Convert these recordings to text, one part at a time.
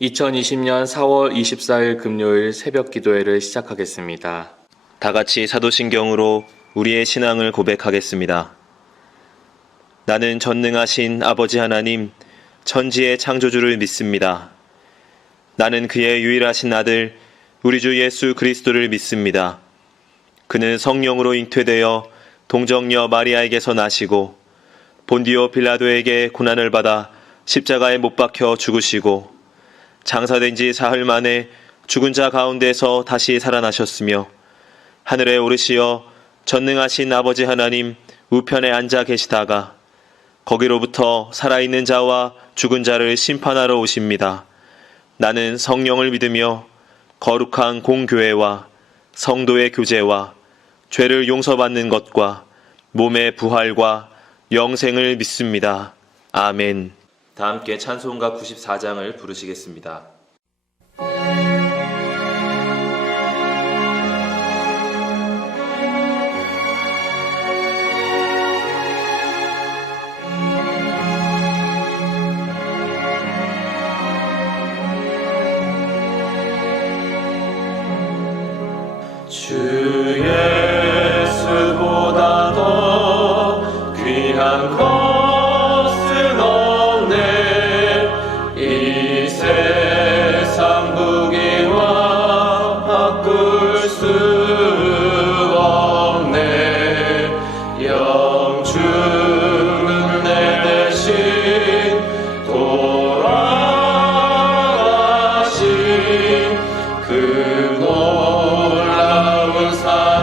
2020년 4월 24일 금요일 새벽 기도회를 시작하겠습니다. 다 같이 사도신경으로 우리의 신앙을 고백하겠습니다. 나는 전능하신 아버지 하나님, 천지의 창조주를 믿습니다. 나는 그의 유일하신 아들, 우리 주 예수 그리스도를 믿습니다. 그는 성령으로 잉태되어 동정녀 마리아에게서 나시고 본디오 빌라도에게 고난을 받아 십자가에 못 박혀 죽으시고 장사된 지 사흘 만에 죽은 자 가운데서 다시 살아나셨으며 하늘에 오르시어 전능하신 아버지 하나님 우편에 앉아 계시다가 거기로부터 살아있는 자와 죽은 자를 심판하러 오십니다. 나는 성령을 믿으며 거룩한 공교회와 성도의 교제와 죄를 용서받는 것과 몸의 부활과 영생을 믿습니다. 아멘. 다 함께 찬송가 94장을 부르시겠습니다. 주 예수보다 더 귀한 것은 없네. 이 세상 무기와 바꿀 수 없네. 영주는 내 대신 돌아가신 그 놀라운 사랑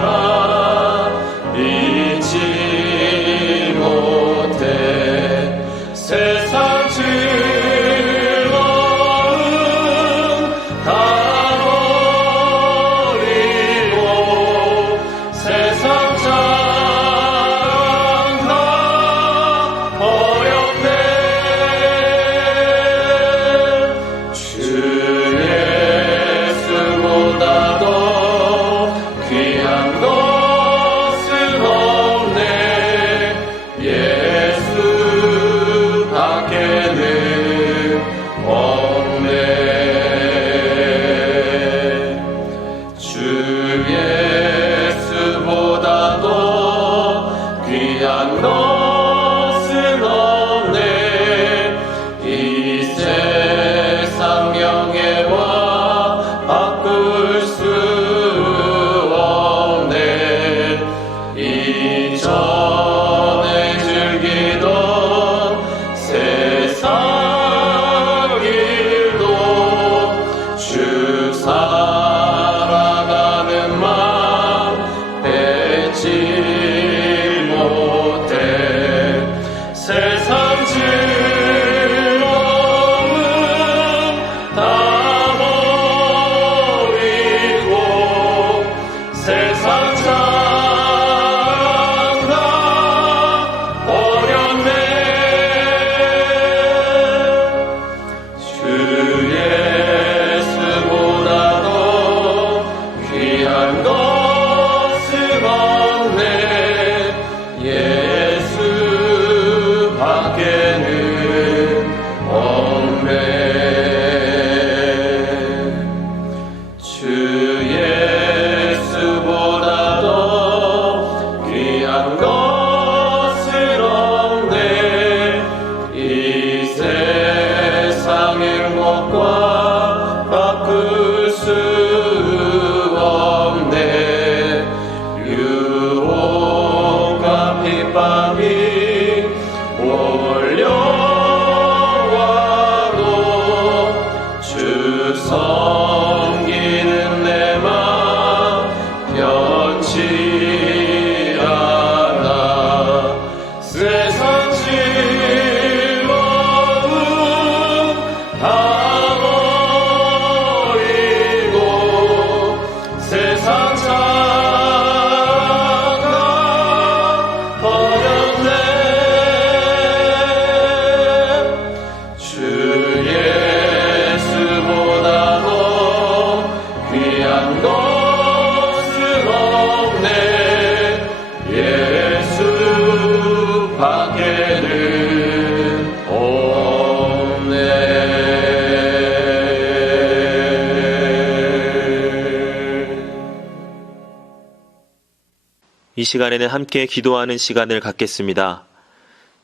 이 시간에는 함께 기도하는 시간을 갖겠습니다.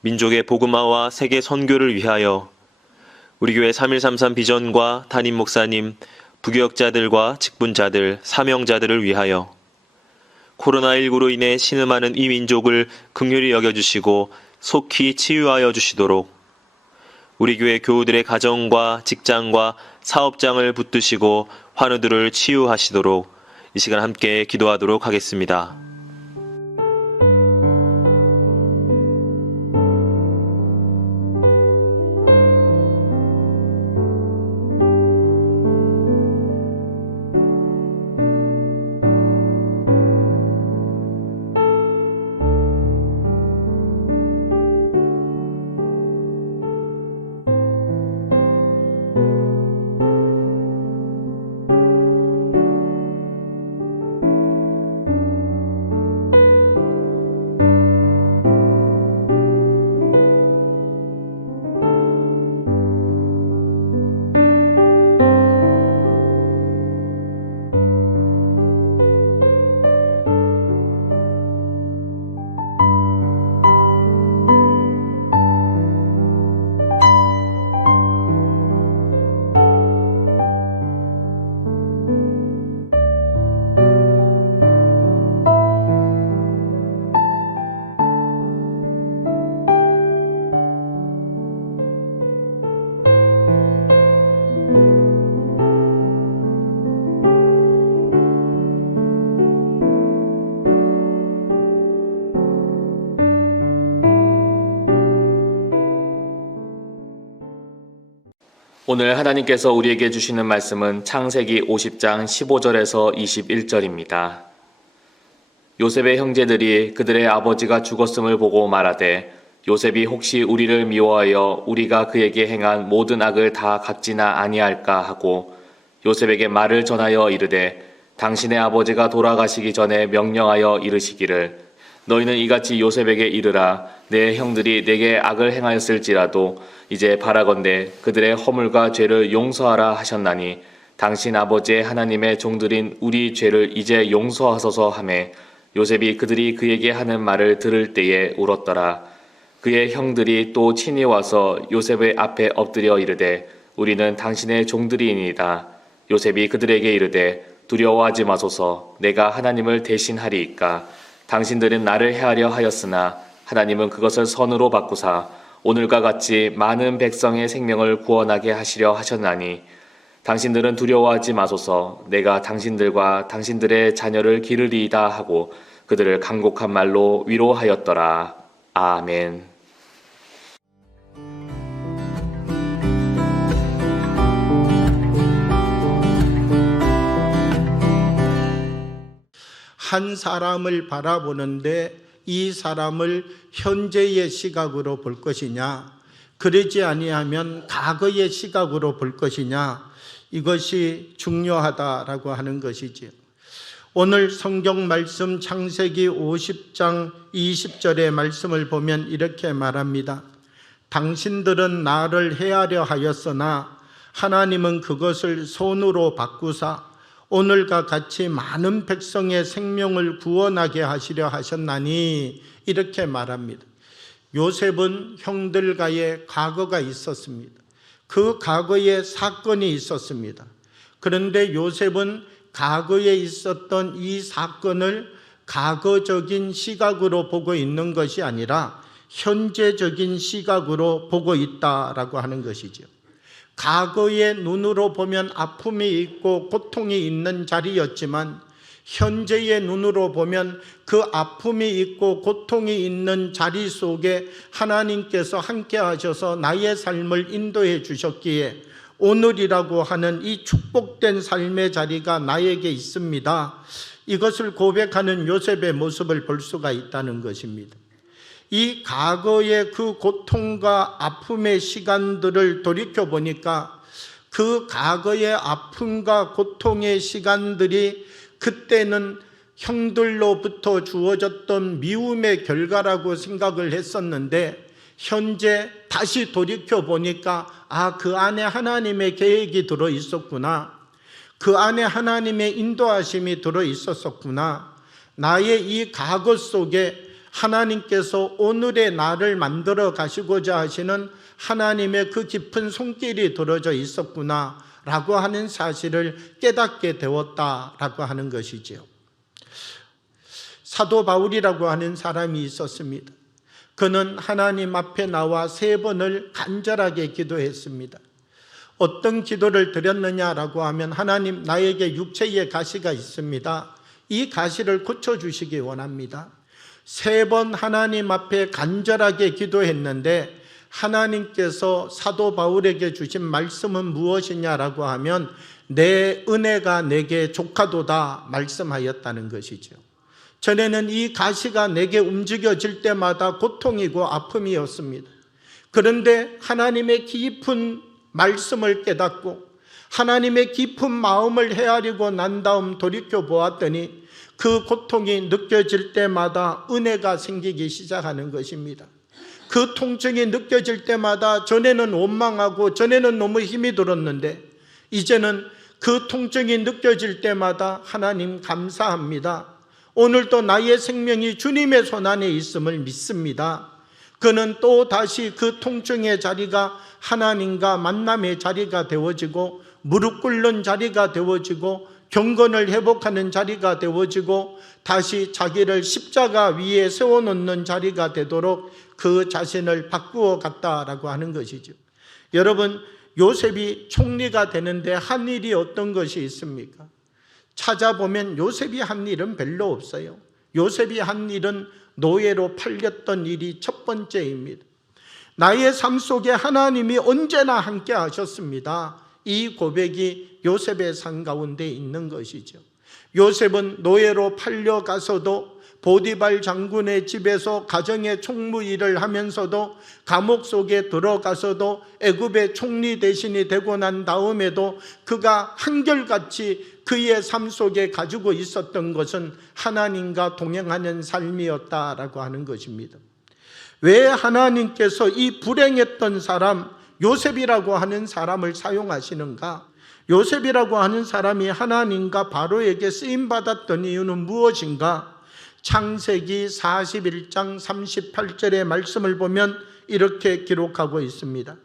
민족의 복음화와 세계 선교를 위하여 우리 교회 3133 비전과 담임 목사님, 부교역자들과 직분자들, 사명자들을 위하여 코로나19로 인해 신음하는 이 민족을 긍휼히 여겨주시고 속히 치유하여 주시도록 우리 교회 교우들의 가정과 직장과 사업장을 붙드시고 환우들을 치유하시도록 이 시간 함께 기도하도록 하겠습니다. 오늘 하나님께서 우리에게 주시는 말씀은 창세기 50장 15절에서 21절입니다. 요셉의 형제들이 그들의 아버지가 죽었음을 보고 말하되 요셉이 혹시 우리를 미워하여 우리가 그에게 행한 모든 악을 다 갚지나 아니할까 하고 요셉에게 말을 전하여 이르되 당신의 아버지가 돌아가시기 전에 명령하여 이르시기를 너희는 이같이 요셉에게 이르라 내 형들이 내게 악을 행하였을지라도 이제 바라건대 그들의 허물과 죄를 용서하라 하셨나니 당신 아버지의 하나님의 종들인 우리 죄를 이제 용서하소서 하매 요셉이 그들이 그에게 하는 말을 들을 때에 울었더라. 그의 형들이 또 친히 와서 요셉의 앞에 엎드려 이르되 우리는 당신의 종들이니이다. 요셉이 그들에게 이르되 두려워하지 마소서 내가 하나님을 대신하리이까 당신들은 나를 해하려 하였으나 하나님은 그것을 선으로 바꾸사 오늘과 같이 많은 백성의 생명을 구원하게 하시려 하셨나니 당신들은 두려워하지 마소서 내가 당신들과 당신들의 자녀를 기르리이다 하고 그들을 간곡한 말로 위로하였더라. 아멘. 한 사람을 바라보는데 이 사람을 현재의 시각으로 볼 것이냐, 그러지 아니하면 과거의 시각으로 볼 것이냐, 이것이 중요하다라고 하는 것이지요. 오늘 성경 말씀 창세기 50장 20절의 말씀을 보면 이렇게 말합니다. 당신들은 나를 해하려 하였으나 하나님은 그것을 손으로 바꾸사 오늘과 같이 많은 백성의 생명을 구원하게 하시려 하셨나니 이렇게 말합니다. 요셉은 형들과의 과거가 있었습니다. 그 과거에 사건이 있었습니다. 그런데 요셉은 과거에 있었던 이 사건을 과거적인 시각으로 보고 있는 것이 아니라 현재적인 시각으로 보고 있다라고 하는 것이죠. 과거의 눈으로 보면 아픔이 있고 고통이 있는 자리였지만 현재의 눈으로 보면 그 아픔이 있고 고통이 있는 자리 속에 하나님께서 함께 하셔서 나의 삶을 인도해 주셨기에 오늘이라고 하는 이 축복된 삶의 자리가 나에게 있습니다. 이것을 고백하는 요셉의 모습을 볼 수가 있다는 것입니다. 이 과거의 그 고통과 아픔의 시간들을 돌이켜보니까 그 과거의 아픔과 고통의 시간들이 그때는 형들로부터 주어졌던 미움의 결과라고 생각을 했었는데 현재 다시 돌이켜보니까 그 안에 하나님의 계획이 들어있었구나. 그 안에 하나님의 인도하심이 들어있었구나. 나의 이 과거 속에 하나님께서 오늘의 나를 만들어 가시고자 하시는 하나님의 그 깊은 손길이 들어져 있었구나 라고 하는 사실을 깨닫게 되었다라고 하는 것이지요. 사도 바울이라고 하는 사람이 있었습니다. 그는 하나님 앞에 나와 3번을 간절하게 기도했습니다. 어떤 기도를 드렸느냐라고 하면, 하나님, 나에게 육체의 가시가 있습니다. 이 가시를 고쳐주시기 원합니다. 3번 하나님 앞에 간절하게 기도했는데 하나님께서 사도 바울에게 주신 말씀은 무엇이냐라고 하면 내 은혜가 내게 족하도다 말씀하였다는 것이죠. 전에는 이 가시가 내게 움직여질 때마다 고통이고 아픔이었습니다. 그런데 하나님의 깊은 말씀을 깨닫고 하나님의 깊은 마음을 헤아리고 난 다음 돌이켜 보았더니 그 고통이 느껴질 때마다 은혜가 생기기 시작하는 것입니다. 그 통증이 느껴질 때마다 전에는 원망하고 전에는 너무 힘이 들었는데 이제는 그 통증이 느껴질 때마다 하나님 감사합니다. 오늘도 나의 생명이 주님의 손안에 있음을 믿습니다. 그는 또 다시 그 통증의 자리가 하나님과 만남의 자리가 되어지고 무릎 꿇는 자리가 되어지고 경건을 회복하는 자리가 되어지고 다시 자기를 십자가 위에 세워놓는 자리가 되도록 그 자신을 바꾸어 갔다라고 하는 것이죠. 여러분, 요셉이 총리가 되는데 한 일이 어떤 것이 있습니까? 찾아보면 요셉이 한 일은 별로 없어요. 요셉이 한 일은 노예로 팔렸던 일이 첫 번째입니다. 나의 삶 속에 하나님이 언제나 함께 하셨습니다. 이 고백이 요셉의 삶 가운데 있는 것이죠. 요셉은 노예로 팔려가서도 보디발 장군의 집에서 가정의 총무 일을 하면서도 감옥 속에 들어가서도 애굽의 총리 대신이 되고 난 다음에도 그가 한결같이 그의 삶 속에 가지고 있었던 것은 하나님과 동행하는 삶이었다라고 하는 것입니다. 왜 하나님께서 이 불행했던 사람 요셉이라고 하는 사람을 사용하시는가? 요셉이라고 하는 사람이 하나님과 바로에게 쓰임받았던 이유는 무엇인가? 창세기 41장 38절의 말씀을 보면 이렇게 기록하고 있습니다.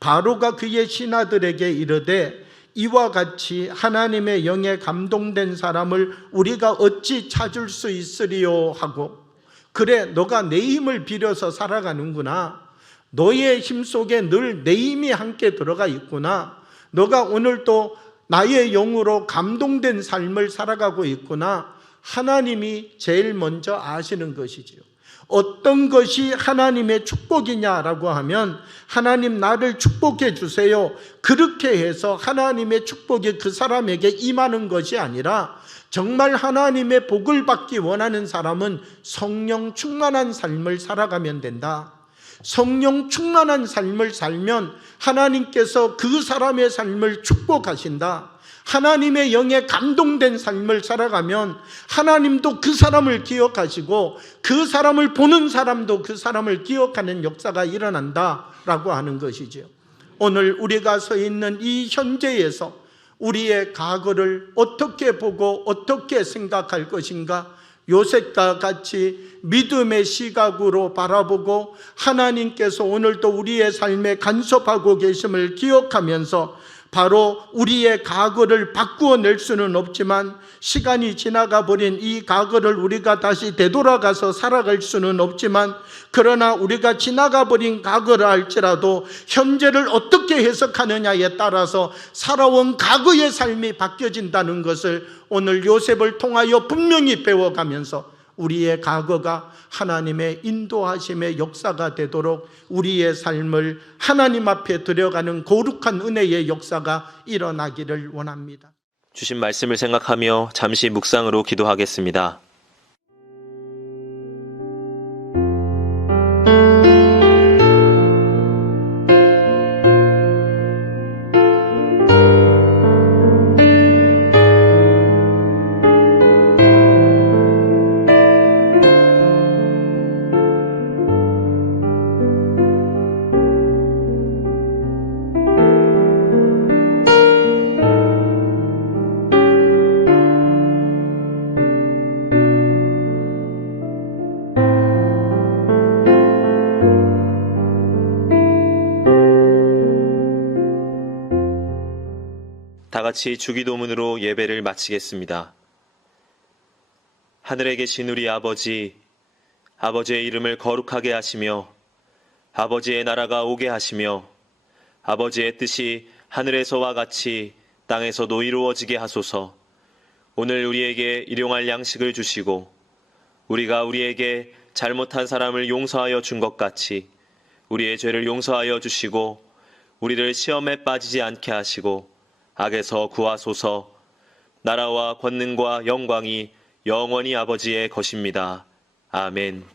바로가 그의 신하들에게 이르되 이와 같이 하나님의 영에 감동된 사람을 우리가 어찌 찾을 수 있으리요 하고, 그래, 너가 내 힘을 빌려서 살아가는구나. 너의 힘 속에 늘 내 힘이 함께 들어가 있구나. 너가 오늘도 나의 영으로 감동된 삶을 살아가고 있구나. 하나님이 제일 먼저 아시는 것이지요. 어떤 것이 하나님의 축복이냐라고 하면 하나님 나를 축복해 주세요. 그렇게 해서 하나님의 축복이 그 사람에게 임하는 것이 아니라 정말 하나님의 복을 받기 원하는 사람은 성령 충만한 삶을 살아가면 된다. 성령 충만한 삶을 살면 하나님께서 그 사람의 삶을 축복하신다. 하나님의 영에 감동된 삶을 살아가면 하나님도 그 사람을 기억하시고 그 사람을 보는 사람도 그 사람을 기억하는 역사가 일어난다라고 하는 것이죠. 오늘 우리가 서 있는 이 현재에서 우리의 과거를 어떻게 보고 어떻게 생각할 것인가? 요셉과 같이 믿음의 시각으로 바라보고 하나님께서 오늘도 우리의 삶에 간섭하고 계심을 기억하면서 바로 우리의 과거를 바꾸어 낼 수는 없지만 시간이 지나가 버린 이 과거를 우리가 다시 되돌아가서 살아갈 수는 없지만 그러나 우리가 지나가 버린 과거를 알지라도 현재를 어떻게 해석하느냐에 따라서 살아온 과거의 삶이 바뀌어진다는 것을 오늘 요셉을 통하여 분명히 배워가면서 우리의 과거가 하나님의 인도하심의 역사가 되도록 우리의 삶을 하나님 앞에 들여가는 거룩한 은혜의 역사가 일어나기를 원합니다. 주신 말씀을 생각하며 잠시 묵상으로 기도하겠습니다. 다 같이 주기도문으로 예배를 마치겠습니다. 하늘에 계신 우리 아버지, 아버지의 이름을 거룩하게 하시며 아버지의 나라가 오게 하시며 아버지의 뜻이 하늘에서와 같이 땅에서도 이루어지게 하소서. 오늘 우리에게 일용할 양식을 주시고 우리가 우리에게 잘못한 사람을 용서하여 준 것 같이 우리의 죄를 용서하여 주시고 우리를 시험에 빠지지 않게 하시고 악에서 구하소서. 나라와 권능과 영광이 영원히 아버지의 것입니다. 아멘.